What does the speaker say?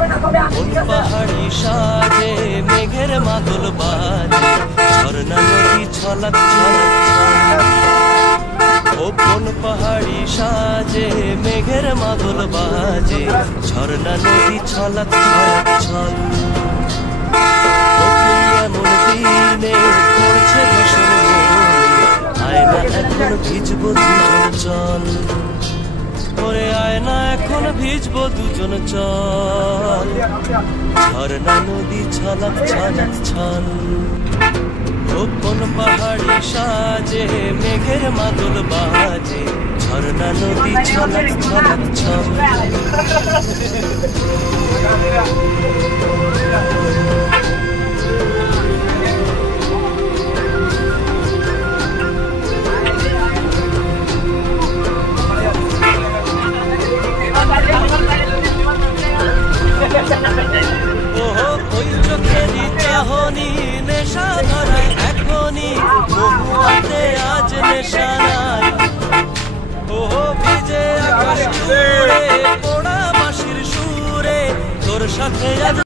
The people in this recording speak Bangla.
কোন পাহাড়ি সাজে মেঘের মাদল বাজে, ঝর্ণা নদী ছলাক ছলাক। ও কোন পাহাড়ি সাজে মেঘের মাদল বাজে, ঝর্ণা নদী ছলাক ছলাক ছল। এমন দিনে পড়ছে ভীষণ আয়না এখন ভিজবো দুজন চল, ওরে আয়না এখন ভিজবো দুজন চল। ঝর্ণা নদী ছলাক ছলাক ছল। ও কোন পাহাড়ি সাজে মেঘের মাদল বাজে, ঝর্ণা নদী ছলাক ছলাক ছল। ওহো ওই চোখেরই চাহনি নেশা ধরায় এখনই, মহুয়াতে আজ নেশা নাই। ওহো ভিজে আকাশ জুড়ে পোড়া বাঁশির সুরে তোর সাথে আজ